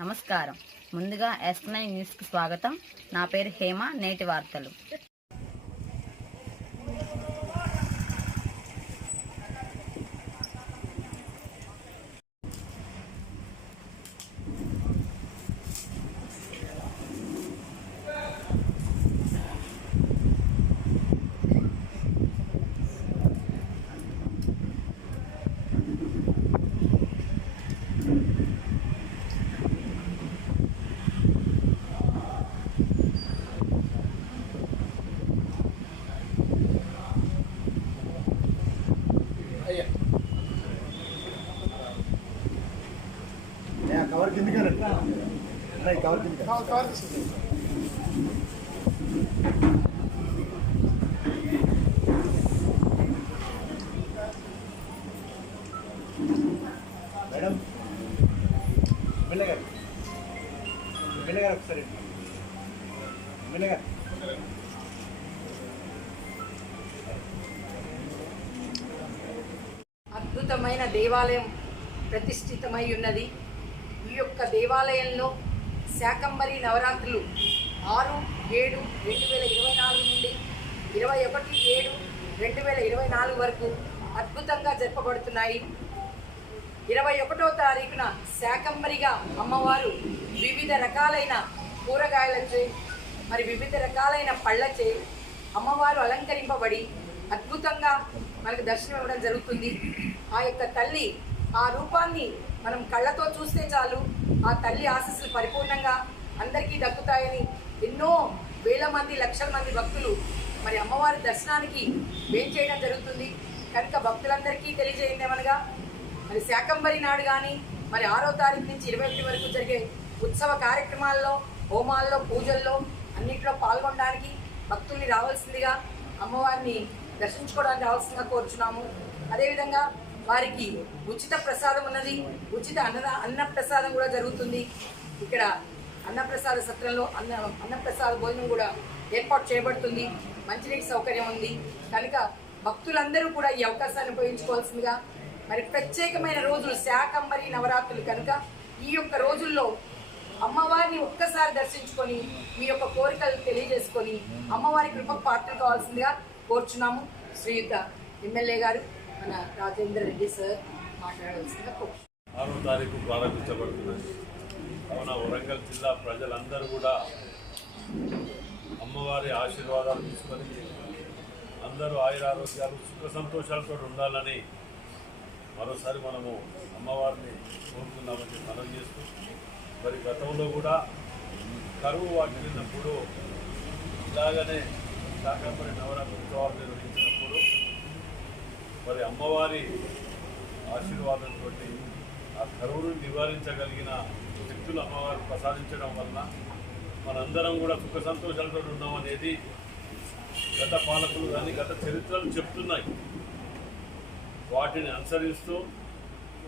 నమస్కారం. ముందుగా yes nine న్యూస్కి స్వాగతం. నా పేరు హేమ నేటి వార్తలు. మేడం ఎమ్మెల్యే గారు ఎమ్మెల్యే గారు ఒకసారి. ఎమ్మెల్యే గారు అద్భుతమైన దేవాలయం ప్రతిష్ఠితమై ఉన్నది. ఈ యొక్క దేవాలయంలో శాకంబరి నవరాత్రులు ఆరు ఏడు రెండు వేల ఇరవై నాలుగు నుండి ఇరవై ఒకటి ఏడు రెండు వేల ఇరవై నాలుగు వరకు అద్భుతంగా జరపబడుతున్నాయి. ఇరవై ఒకటో తారీఖున శాకంబరిగా అమ్మవారు వివిధ రకాలైన కూరగాయలచే మరి వివిధ రకాలైన పళ్ళచే అమ్మవారు అలంకరింపబడి అద్భుతంగా మనకు దర్శనం ఇవ్వడం జరుగుతుంది. ఆ యొక్క తల్లి ఆ రూపాన్ని మనం కళ్ళతో చూస్తే చాలు. ఆ తల్లి ఆశస్సులు పరిపూర్ణంగా అందరికీ దక్కుతాయని ఎన్నో వేల మంది లక్షల మంది భక్తులు మరి అమ్మవారి దర్శనానికి వేం చేయడం జరుగుతుంది. కనుక భక్తులందరికీ తెలియజేయమనగా మరి శాకంబరి నాడు కానీ మరి ఆరో తారీఖు నుంచి ఇరవై ఒకటి వరకు జరిగే ఉత్సవ కార్యక్రమాల్లో హోమాల్లో పూజల్లో అన్నింటిలో పాల్గొనడానికి భక్తుల్ని రావాల్సిందిగా అమ్మవారిని దర్శించుకోవడానికి రావాల్సిందిగా కోరుచున్నాము. అదేవిధంగా వారికి ఉచిత ప్రసాదం ఉన్నది. ఉచిత అన్న అన్న ప్రసాదం కూడా జరుగుతుంది. ఇక్కడ అన్నప్రసాద సత్రంలో అన్న అన్నప్రసాద భోజనం కూడా ఏర్పాటు చేయబడుతుంది. మంచినీటి సౌకర్యం ఉంది. కనుక భక్తులందరూ కూడా ఈ అవకాశాన్ని ఉపయోగించుకోవాల్సిందిగా మరి ప్రత్యేకమైన రోజులు శాకంబరి నవరాత్రులు కనుక ఈ యొక్క రోజుల్లో అమ్మవారిని ఒక్కసారి దర్శించుకొని మీ యొక్క కోరికలు తెలియజేసుకొని అమ్మవారి కృపకు పాత్ర కావాల్సిందిగా కోరుచున్నాము. శ్రీయుత ఎమ్మెల్యే గారు. మన రాజేంద్ర రెడ్డి సార్ మాట్లాడవలసిన ఆరో తారీఖు ప్రారంభించబడుతున్నది కావున వరంగల్ జిల్లా ప్రజలందరూ కూడా అమ్మవారి ఆశీర్వాదాలు తీసుకొని అందరూ ఆయురారోగ్యాలు సుఖ సంతోషాలతో ఉండాలని మరోసారి మనము అమ్మవారిని కోరుతున్నామని మనం చేస్తూ మరి గతంలో కూడా కరువు వాటిల్లినప్పుడు ఇలాగనే శాఖపరి నవరాత్రి ఉత్సవాలు నిర్వహించిన మరి అమ్మవారి ఆశీర్వాదంతో ఆ కరువును నివారించగలిగిన శక్తులు అమ్మవారు ప్రసాదించడం వలన మనందరం కూడా సుఖ సంతోషాలతో ఉన్నాం అనేది గత పాలకులు కానీ గత చరిత్రలు చెప్తున్నాయి. వాటిని అనుసరిస్తూ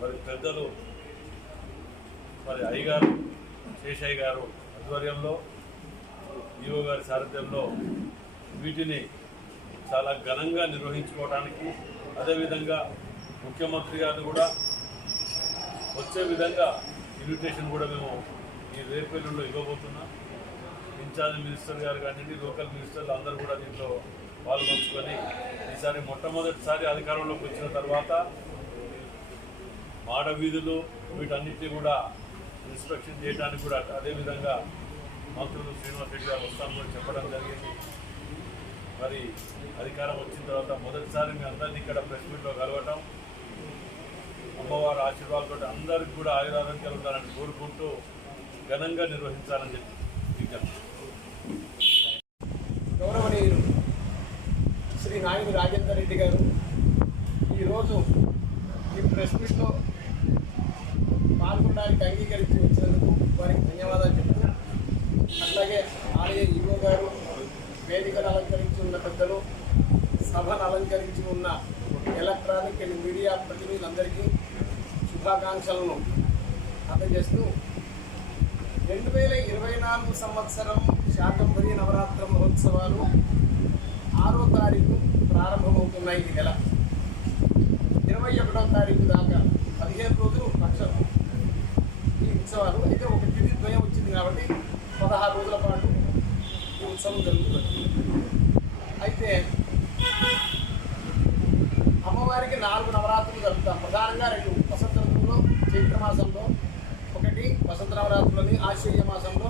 మరి పెద్దలు మరి అయ్యగారు శేషయ్య గారు ఆధ్వర్యంలో ఈవో గారి సారథ్యంలో వీటిని చాలా ఘనంగా నిర్వహించుకోవడానికి అదేవిధంగా ముఖ్యమంత్రి గారు కూడా వచ్చే విధంగా ఇన్విటేషన్ కూడా మేము ఈ రేపెల్లులో ఇవ్వబోతున్నాం. ఇన్ఛార్జ్ మినిస్టర్ గారు కానివ్వండి లోకల్ మినిస్టర్లు అందరూ కూడా దీంట్లో పాల్గొంచుకొని ఈసారి మొట్టమొదటిసారి అధికారంలోకి వచ్చిన తర్వాత మాడ వీధులు వీటన్నిటిని కూడా ఇన్స్పెక్షన్ చేయడానికి కూడా అదేవిధంగా మంత్రులు శ్రీనివాస్ రెడ్డి గారు వస్తామని కూడా చెప్పడం జరిగింది. మరి అధికారం వచ్చిన తర్వాత మొదటిసారి మీ అందరినీ ఇక్కడ ప్రెస్ మీట్లో కలవటం అమ్మవారి ఆశీర్వాదాలతో అందరికి కూడా ఆయురారోగ్యాలు ఉండాలని కోరుకుంటూ ఘనంగా నిర్వహించాలని చెప్పి విజ్ఞప్తి గౌరవనీయులు శ్రీ నాయని రాజేందర్ రెడ్డి గారు ఈరోజు ఈ ప్రెస్ మీట్లో పాల్గొనడానికి అంగీకరించి వచ్చినందుకు వారికి ధన్యవాదాలు చెప్తూ అట్లాగే ఆలయ ఈవో గారు పెద్దలు సభను అలంకరించి ఉన్న ఎలక్ట్రానిక్ అండ్ మీడియా ప్రతినిధులందరికీ శుభాకాంక్షలను అందజేస్తూ రెండు వేల ఇరవై నాలుగు సంవత్సరం శాకంబరి నవరాత్రి మహోత్సవాలు ఆరో తారీఖు ప్రారంభమవుతున్నాయి ఈ నెల. ఇరవై ఒకటో తారీఖు దాకా పదిహేను రోజులు పక్షం ఈ ఉత్సవాలు అయితే ఒక తిథి ద్వయం వచ్చింది కాబట్టి పదహారు రోజుల పాటు ఈ ఉత్సవం జరుగుతుంది. అయితే అమ్మవారికి నాలుగు నవరాత్రులు జరుపుతాం. ప్రధానంగా రెండు వసంత ఋతువులో చైత్ర మాసంలో ఒకటి వసంత నవరాత్రులని ఆశ్చర్య మాసంలో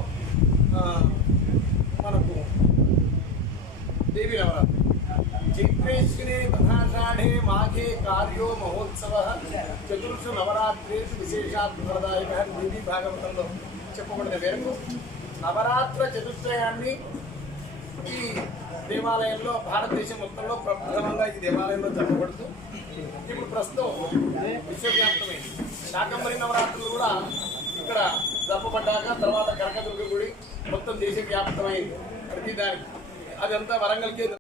మనకు దేవి నవరాత్రి. చైత్రేశ్వరే ప్రధాషాఢే మాఘే కార్యో మహోత్సవ చతుర్షు నవరాత్రేషు విశేషాత్మదాయక దేవి భాగవతంలో చెప్పబడిన మేరకు నవరాత్ర చతుష్టయాన్ని ఈ దేవాలయంలో భారతదేశం మొత్తంలో ప్రప్రథమంగా ఈ దేవాలయంలో జరపబడుతూ ఇప్పుడు ప్రస్తుతం విశ్వవ్యాప్తమైంది. శాకంబరి నవరాత్రులు కూడా ఇక్కడ జరపబడ్డాక తర్వాత కనకదుర్గ గుడి మొత్తం దేశవ్యాప్తమైంది ప్రతిదానికి. అదంతా అదంతా వరంగల్కే